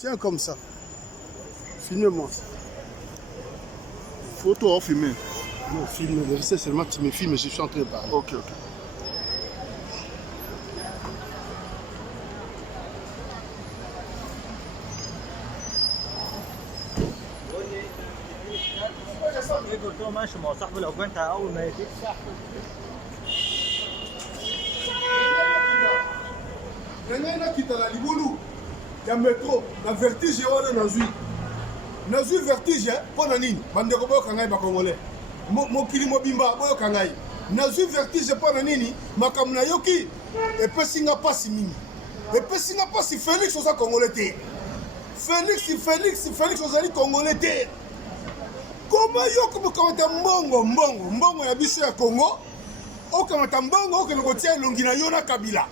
Tiens comme ça. Filme-moi. Photo ou filmer? Non, filme. Je sais seulement que tu me filmes et je suis en train de parler. Ok. قلت له ماشي، ما هو صاحبي لو كنت اول ما يجي nakita na libulu ya metro na vertige wana nazwi vertige mpo na nini bandeko boyoka ngai bakongolais mokili mobimba boyoka ngai nazwi vertige mpo na nini makambo nayoki epesinga mpasi mingi epesinga mpasi félix oza congolais te félix ozali congolais te koma yo kokamata mbongo ya biso ya congo okamata mbongo okende kotia elongi na yo na kabila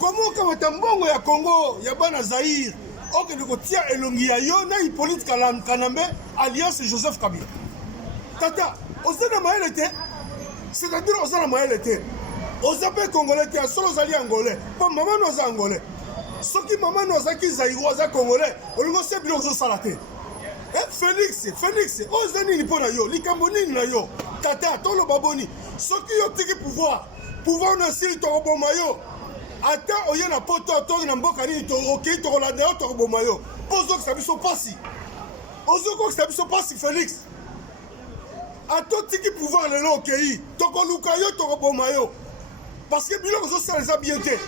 koma okamata mbongo ya congo ya bana zaire okende kotia elongi ya yo na Hippolyte Kanambe alliance Joseph Kabila tata oza na mayele te c'est-à-dire oza na mayele te oza mpe congolais te solo ozali angolais mpo mama no aza angolais soki mama no azaki zairo aza congolais olingo osia bilo ozosala te Félix oza nini mpo na yo likambo nini na yo tata toloba boni soki yo tiki pouvoir na sili tokoboma yo ata oye na poto otongi na mboka nini okei tokolanda yo tokoboma yo mpo ozokisa biso mpasi Félix ata otiki pouvoir lelo okei tokoluka yo tokoboma yo parce que biloko ozosala eza bien te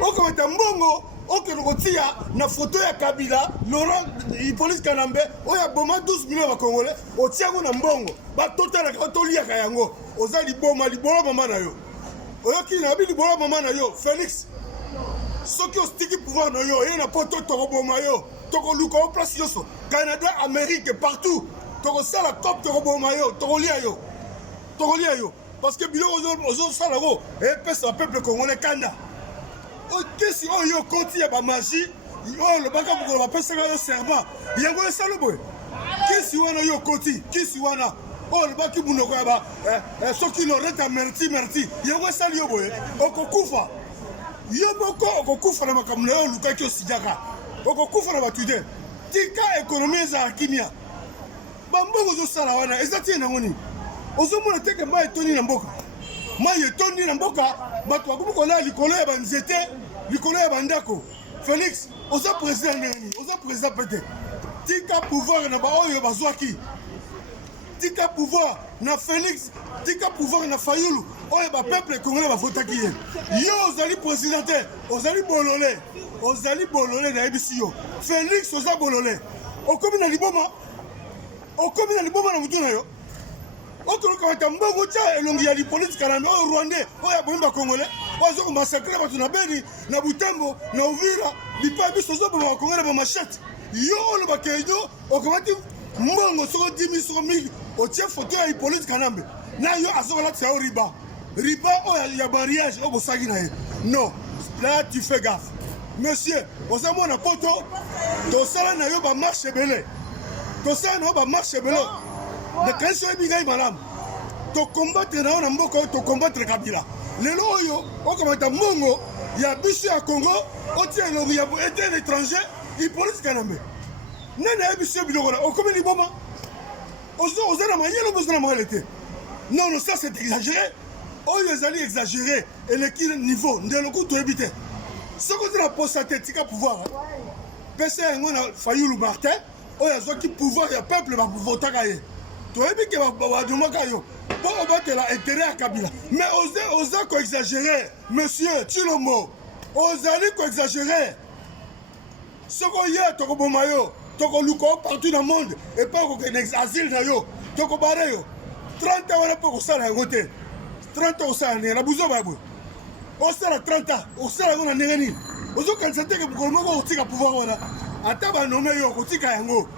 okamata mbongo okende kotia na foto ya Kabila Laurent Hippolyte Kanambe oyo aboma 12 millions ya bakongolais otia yango na mbongo batotalaka toliaka yango oza libolo mama na yo oyoki na bi libolo mama na yo Félix soki ostiki pouvoir na yo oye na poto tokoboma yo tokoluka o place nyonso Canada Amérique partout tokosala COP tokoboma yo tokolia yo parce que biloko ozosala yango epesa peuple congolais kanda kesi oyo koti ya bamagie oyo lobaka mokolo bapesaka yo serment yango esala boye kesi wana yo koti kisi wana oyo lobaki munoko ya soki loreta merci yango esali yo boye okokufa yo moko okokufa na makambo na yo olukaki osijaka okokufa na bato te tika ekonomi ezala kimia bambongo ozosala wana eza tie nango nini ozomona teke mai etondi na mboka bato bakomi kolala likolo ya banzete likolo ya bandako Félix oza président nani oza président pete tika pouvoir na baoyo bazwaki tika pouvoir na Félix tika pouvoir na Fayulu oyo bapeuple congolais bavotaki ye yo ozali président te ozali bolole nayebisi yo Félix oza bolole okomi na liboma na mutu na yo okolokamata mbongo tia elongi ya Hippolyte Kanambe oyo rwandais oyo abomi bakongolais oyo aza komasakre bato na Beni na Butembo na Uvira bipa biso ozoboma bakongolais bamachete yo olobaka yo okamati mbongo soko 10 000 soko 1000 otie foto ya Hippolyte Kanambe na yo azokolatisa yo riba oyo ya mariage oyo bosaki na ye non là tu fais gaffe monsieur oza mwana poto tosala na yo bamarche ebele nakanisi oyebi ngai malamu tokombattre na yo na mboka oyo tokombattre Kabila lelo oyo okamata mbongo ya biso ya Congo otia elongi ya ete l'étranger Hippolyte Kanambe nani ayebi yo biloko na okomi liboma oza na mayele oyo oza na mayele te non ça c'est exagéré oyo ezali exagéré eleki niveau ndeloko toyebi te soki oza na posa te tika pouvoir pesa yango na Fayulu Martin oyo azwaki pouvoir ya peuple bavotaka ye toyebi ke badomaka yo mpo obatela intérêt ya Kabila mais oza koexagéré monsieur Tshilombo ozali koexagéré soki oye tokoboma yo tokoluka yo partout na monde epa okokende asile na yo tokobare yo 30 ans wana mpo kosala yango te 30 ans osala ndenge na buzoba ya boye osala 30 ans osala yango na ndenge nini ozokanisa teke mokolo moko okotika pouvoir wana ata banome yo okotika yango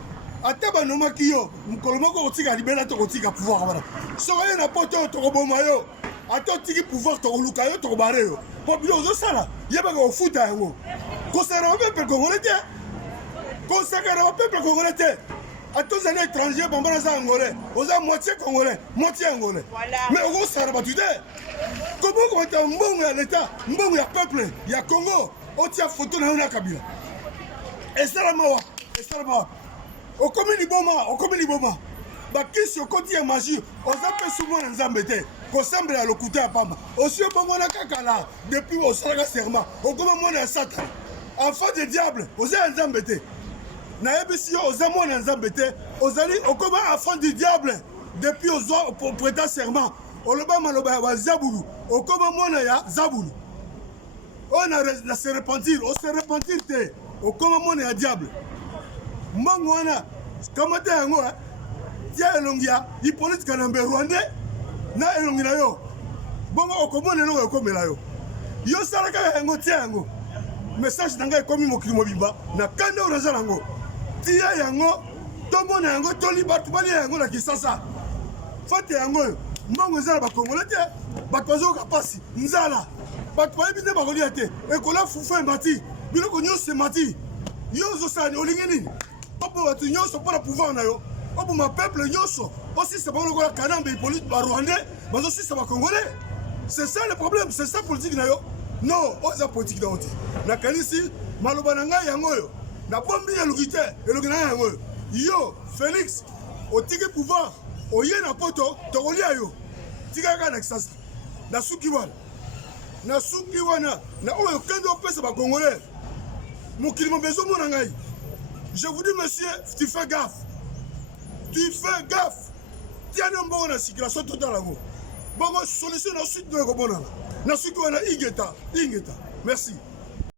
ata banomaki yo mokolo moko okotika libela tokotika pouvoir wana soki oye na poto oyo tokoboma yo ata otiki pouvoir tokoluka yo tokobare yo mpo bilo ozosala yebaka kofuta yango kosala na bapeuple congolais te kosakana bapeuple congolais te ata ozali étranger bambana aza angolais oza moitié congolais moitié angolais mais okosala bato te komo okomata mbongo ya l'état mbongo ya peuple ya Congo otia foto na yo na Kabila esalama wa okomi liboma bakisi okoti ya magie oza mpe sumo na nzambe te kosambela ya lokuta ya pamba osi obongona kaka la depuis osalaka serment okoma mwana ya satana enfant de diable oza ya nzambe te nayebisi yo oza mwana ya nzambe te ozali okoma enfant du diable depuis ozwa prêta serment oloba maloba ya bazabulu okoma mwana ya zabulu oyo na se repentir ose repentir te okoma mwana ya diable mbongo wana kamata yango tia elongi ya hipolitika na mbe rwandais na elongi na yo bongo okomona eloko ekomela yo yo salaka yango tia yango message na ngai ekomi mokili mobimba na kanda oyo naza nango tia yango tomona yango toli bato balia yango na kisasa fate yango oyo mbongo eza na bakongole te bato bazoyoka mpasi nzala bato bayebi te bakolia te ekola fufu emati biloko nyonso emati yo ozosala olingi nini opo bato nyonso mpo na pouvoir na yo oboma peuple nyonso osisa bango lokola kanambe hipolite barwandais bazosisa bakongolais c'est ça le problème c'est ça politique na yo non oza politique na yo te nakanisi maloba na ngai yango oyo nabombi elongi te elongi na ngai yango oyo yo félix otiki pouvoir oye na poto tokolia yo tika kaka na kisasa nasuki wana na oyo okende opesa bakongolais mokili mabe ezomona ngai je vous dis monsieur tu fais gaffe tiana mbongo na circulation totala yango bongo solution na suite no ekomonana na suki wana ingeta merci